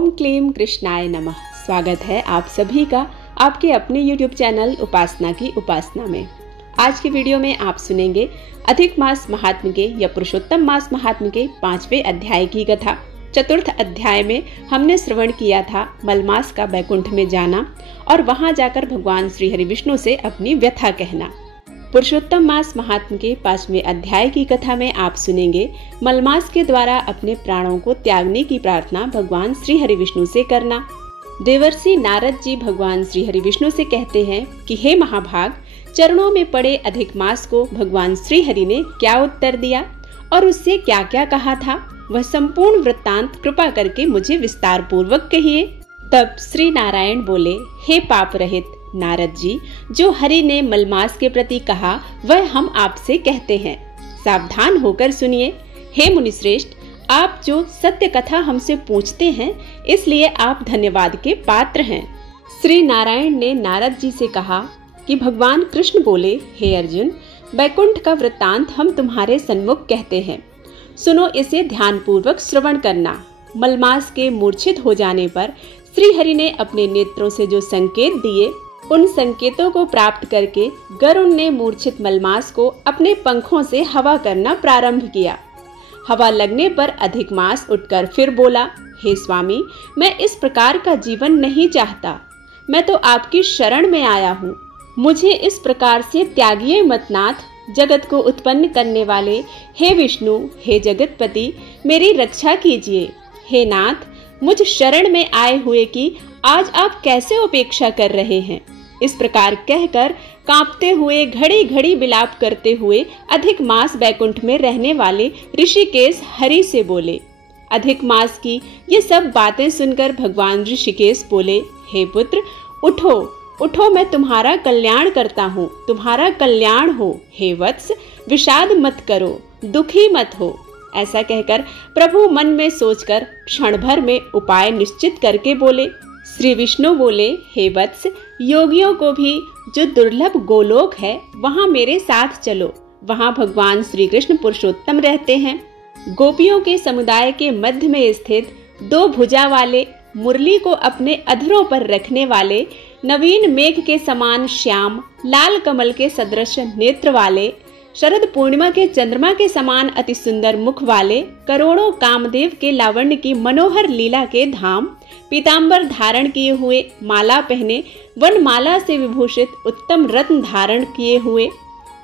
ओम क्लीम कृष्णाय नमः। स्वागत है आप सभी का आपके अपने YouTube चैनल उपासना की उपासना में। आज की वीडियो में आप सुनेंगे अधिक मास महात्म्य के या पुरुषोत्तम मास महात्म्य के 5वें अध्याय की कथा। चतुर्थ अध्याय में हमने श्रवण किया था मलमास का बैकुंठ में जाना और वहां जाकर भगवान श्री हरि विष्णु से अपनी व्यथा कहना। पुरुषोत्तम मास महात्म्य के 5वें अध्याय की कथा में आप सुनेंगे मलमास के द्वारा अपने प्राणों को त्यागने की प्रार्थना भगवान श्री हरि विष्णु से करना। देवर्षि नारद जी भगवान श्री हरि विष्णु से कहते हैं कि हे महाभाग, चरणों में पड़े अधिक मास को भगवान श्री हरि ने क्या उत्तर दिया और उससे क्या क्या कहा था, वह संपूर्ण वृत्तांत कृपा करके मुझे विस्तार पूर्वक कहिए। तब श्री नारायण बोले, हे पाप रहित नारद जी, जो हरि ने मलमास के प्रति कहा वह हम आपसे कहते हैं, सावधान होकर सुनिए। हे मुनिश्रेष्ठ, आप जो सत्य कथा हमसे पूछते हैं इसलिए आप धन्यवाद के पात्र हैं। श्री नारायण ने नारद जी से कहा कि भगवान कृष्ण बोले, हे अर्जुन, बैकुंठ का वृत्तांत हम तुम्हारे सन्मुख कहते हैं, सुनो, इसे ध्यान पूर्वक श्रवण करना। मलमास के मूर्छित हो जाने पर श्री हरि ने अपने नेत्रों से जो संकेत दिए, उन संकेतों को प्राप्त करके गरुड़ ने मूर्छित मलमास को अपने पंखों से हवा करना प्रारंभ किया। हवा लगने पर अधिक मास उठकर फिर बोला, हे स्वामी, मैं इस प्रकार का जीवन नहीं चाहता, मैं तो आपकी शरण में आया हूँ, मुझे इस प्रकार से त्यागिए मत नाथ। जगत को उत्पन्न करने वाले हे विष्णु, हे जगतपति, मेरी रक्षा कीजिए। हे नाथ, मुझ शरण में आए हुए की आज आप कैसे उपेक्षा कर रहे हैं। इस प्रकार कहकर कांपते हुए घड़ी घड़ी विलाप करते हुए अधिक मास बैकुंठ में रहने वाले ऋषिकेश हरि से बोले। अधिक मास की ये सब बातें सुनकर भगवान ऋषिकेश बोले, हे पुत्र, उठो उठो, मैं तुम्हारा कल्याण करता हूँ, तुम्हारा कल्याण हो। हे वत्स, विषाद मत करो, दुखी मत हो। ऐसा कहकर प्रभु मन में सोचकर क्षण भर में उपाय निश्चित करके बोले। श्री विष्णु बोले, हे वत्स, योगियों को भी जो दुर्लभ गोलोक है वहाँ मेरे साथ चलो। वहाँ भगवान श्री कृष्ण पुरुषोत्तम रहते हैं। गोपियों के समुदाय के मध्य में स्थित 2 भुजा वाले, मुरली को अपने अधरों पर रखने वाले, नवीन मेघ के समान श्याम, लाल कमल के सदृश नेत्र वाले, शरद पूर्णिमा के चंद्रमा के समान अति सुंदर मुख वाले, करोड़ों कामदेव के लावण्य की मनोहर लीला के धाम, पीतांबर धारण किए हुए, माला पहने, वनमाला से विभूषित, उत्तम रत्न धारण किए हुए,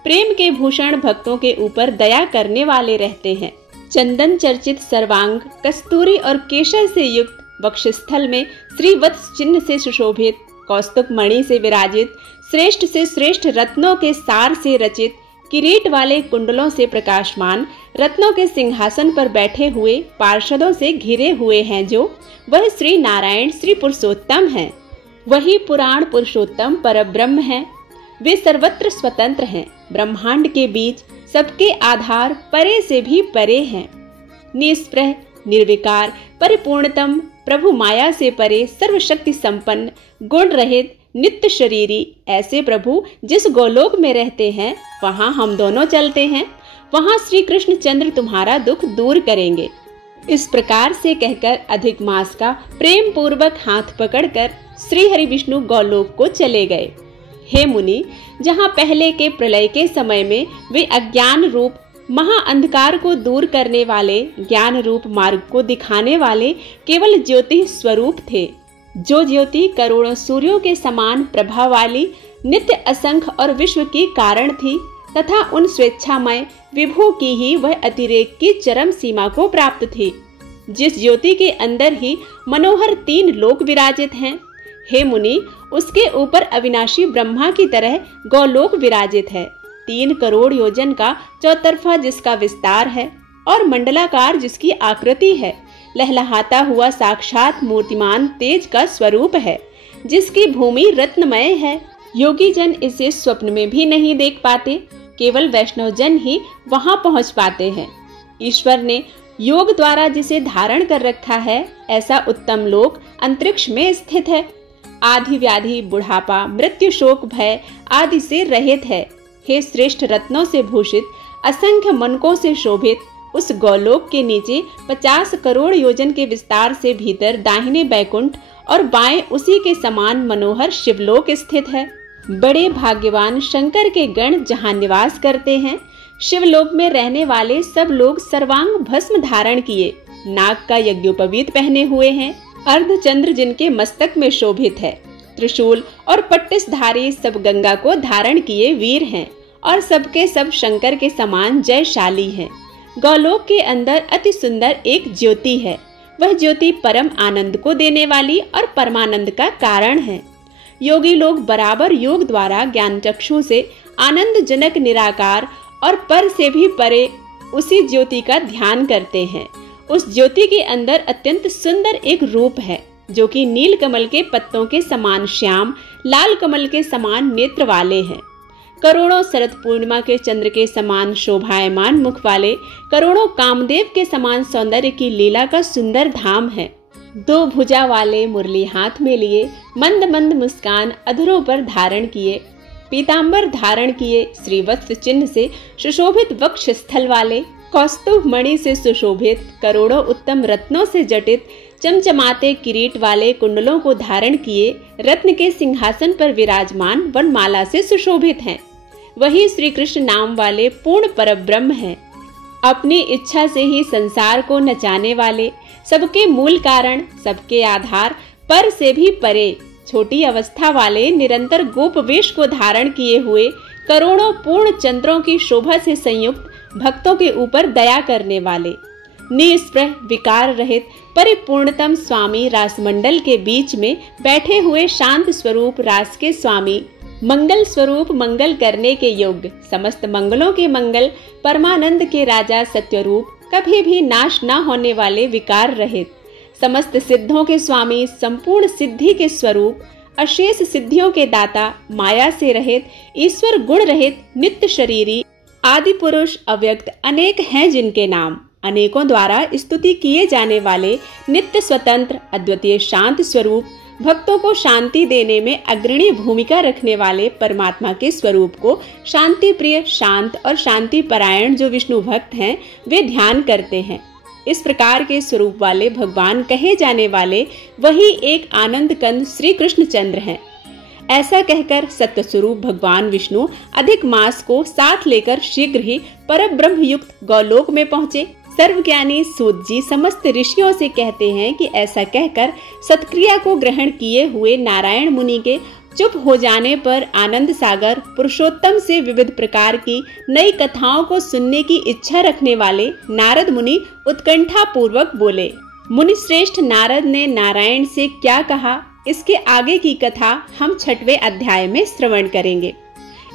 प्रेम के भूषण भक्तों के ऊपर दया करने वाले रहते हैं। चंदन चर्चित सर्वांग, कस्तूरी और केशर से युक्त, वक्षस्थल में श्रीवत्स चिन्ह से सुशोभित, कौस्तुभ मणि से विराजित, श्रेष्ठ से श्रेष्ठ रत्नों के सार से रचित, किरीट वाले कुंडलों से प्रकाशमान, रत्नों के सिंहासन पर बैठे हुए, पार्षदों से घिरे हुए हैं, जो वह श्री नारायण श्री पुरुषोत्तम हैं। वही पुराण पुरुषोत्तम परब्रह्म हैं। वे सर्वत्र स्वतंत्र हैं, ब्रह्मांड के बीच सबके आधार, परे से भी परे हैं। निस्पृह, निर्विकार, परिपूर्णतम, प्रभु माया से परे, सर्वशक्ति संपन्न, गुण रहित, नित्य शरीरी, ऐसे प्रभु जिस गोलोक में रहते हैं वहाँ हम दोनों चलते हैं। वहाँ श्री कृष्ण चंद्र तुम्हारा दुख दूर करेंगे। इस प्रकार से कहकर अधिक मास का प्रेम पूर्वक हाथ पकड़कर श्री हरि विष्णु गोलोक को चले गए। हे मुनि, जहाँ पहले के प्रलय के समय में वे अज्ञान रूप महाअंधकार को दूर करने वाले, ज्ञान रूप मार्ग को दिखाने वाले केवल ज्योति स्वरूप थे, जो ज्योति करोड़ों सूर्यों के समान प्रभा वाली, नित्य असंख्य और विश्व की कारण थी, तथा उन स्वेच्छामय विभु की ही वह अतिरेक की चरम सीमा को प्राप्त थी, जिस ज्योति के अंदर ही मनोहर 3 लोक विराजित हैं। हे मुनि, उसके ऊपर अविनाशी ब्रह्मा की तरह गोलोक विराजित है। 3 करोड़ योजन का चौतरफा जिसका विस्तार है और मंडलाकार जिसकी आकृति है, लहलहाता हुआ साक्षात मूर्तिमान तेज का स्वरूप है, जिसकी भूमि रत्नमय है। योगी जन इसे स्वप्न में भी नहीं देख पाते, केवल वैष्णव जन ही वहां पहुंच पाते हैं। ईश्वर ने योग द्वारा जिसे धारण कर रखा है, ऐसा उत्तम लोक अंतरिक्ष में स्थित है। आदि व्याधि, बुढ़ापा, मृत्यु, शोक, भय आदि से रहित है। हे श्रेष्ठ रत्नों से भूषित, असंख्य मनकों से शोभित, उस गौलोक के नीचे 50 करोड़ योजन के विस्तार से भीतर दाहिने बैकुंठ और बाएं उसी के समान मनोहर शिवलोक स्थित है। बड़े भाग्यवान शंकर के गण जहाँ निवास करते हैं। शिवलोक में रहने वाले सब लोग सर्वांग भस्म धारण किए, नाग का यज्ञोपवीत पहने हुए हैं। अर्धचंद्र जिनके मस्तक में शोभित है, त्रिशूल और पट्टिसधारी सब गंगा को धारण किए वीर हैं और सबके सब शंकर के समान जयशाली हैं। गौलोक के अंदर अति सुंदर एक ज्योति है। वह ज्योति परम आनंद को देने वाली और परमानंद का कारण है। योगी लोग बराबर योग द्वारा ज्ञान चक्षु से आनंद जनक निराकार और पर से भी परे उसी ज्योति का ध्यान करते हैं। उस ज्योति के अंदर अत्यंत सुंदर एक रूप है, जो कि नील कमल के पत्तों के समान श्याम, लाल कमल के समान नेत्र वाले हैं। करोड़ों शरद पूर्णिमा के चंद्र के समान शोभायमान मुख वाले, करोड़ों कामदेव के समान सौंदर्य की लीला का सुंदर धाम है। 2 भुजा वाले मुरली हाथ में लिए, मंद मंद मुस्कान अधरों पर धारण किए, पीतांबर धारण किए, श्रीवत्स चिन्ह से सुशोभित वक्ष स्थल वाले, कौस्तुभ मणि से सुशोभित, करोड़ों उत्तम रत्नों से जटित, चमचमाते किरीट वाले कुंडलों को धारण किए, रत्न के सिंहासन पर विराजमान वनमाला से सुशोभित हैं। वही श्री कृष्ण नाम वाले पूर्ण परब्रह्म हैं। अपनी इच्छा से ही संसार को नचाने वाले, सबके मूल कारण, सबके आधार, पर से भी परे, छोटी अवस्था वाले, निरंतर गोप वेश को धारण किए हुए, करोड़ों पूर्ण चंद्रों की शोभा से संयुक्त, भक्तों के ऊपर दया करने वाले, निस्पृह विकार रहित परिपूर्णतम स्वामी रासमंडल के बीच में बैठे हुए शांत स्वरूप रास के स्वामी, मंगल स्वरूप मंगल करने के योग्य, समस्त मंगलों के मंगल, परमानंद के राजा सत्यरूप, कभी भी नाश न होने वाले विकार रहित, समस्त सिद्धों के स्वामी, संपूर्ण सिद्धि के स्वरूप, अशेष सिद्धियों के दाता, माया से रहित, ईश्वर गुण रहित, नित्य शरीरी, आदि पुरुष अव्यक्त अनेक हैं जिनके नाम, अनेकों द्वारा स्तुति किए जाने वाले, नित्य स्वतंत्र अद्वितीय शांत स्वरूप, भक्तों को शांति देने में अग्रणी भूमिका रखने वाले परमात्मा के स्वरूप को शांति प्रिय, शांत और शांति परायण जो विष्णु भक्त हैं वे ध्यान करते हैं। इस प्रकार के स्वरूप वाले भगवान कहे जाने वाले वही एक आनंद कंद श्री कृष्णचंद्र हैं। ऐसा कहकर सत्य स्वरूप भगवान विष्णु अधिक मास को साथ लेकर शीघ्र ही परब्रह्म युक्त गौलोक में पहुँचे। सर्वज्ञानी सूत जी समस्त ऋषियों से कहते हैं कि ऐसा कहकर सत्क्रिया को ग्रहण किए हुए नारायण मुनि के चुप हो जाने पर आनंद सागर पुरुषोत्तम से विविध प्रकार की नई कथाओं को सुनने की इच्छा रखने वाले नारद मुनि उत्कंठा पूर्वक बोले। मुनि श्रेष्ठ नारद ने नारायण से क्या कहा, इसके आगे की कथा हम 6वें अध्याय में श्रवण करेंगे।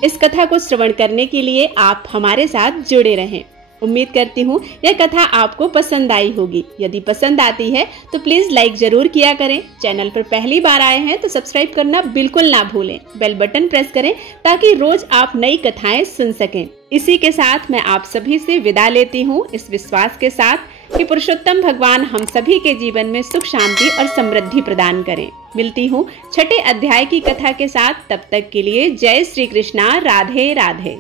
इस कथा को श्रवण करने के लिए आप हमारे साथ जुड़े रहें। उम्मीद करती हूँ यह कथा आपको पसंद आई होगी। यदि पसंद आती है तो प्लीज लाइक जरूर किया करें। चैनल पर पहली बार आए हैं तो सब्सक्राइब करना बिल्कुल ना भूलें। बेल बटन प्रेस करें ताकि रोज आप नई कथाएं सुन सकें। इसी के साथ मैं आप सभी से विदा लेती हूँ, इस विश्वास के साथ कि पुरुषोत्तम भगवान हम सभी के जीवन में सुख, शांति और समृद्धि प्रदान करें। मिलती हूँ 6ठे अध्याय की कथा के साथ। तब तक के लिए जय श्री कृष्णा। राधे राधे।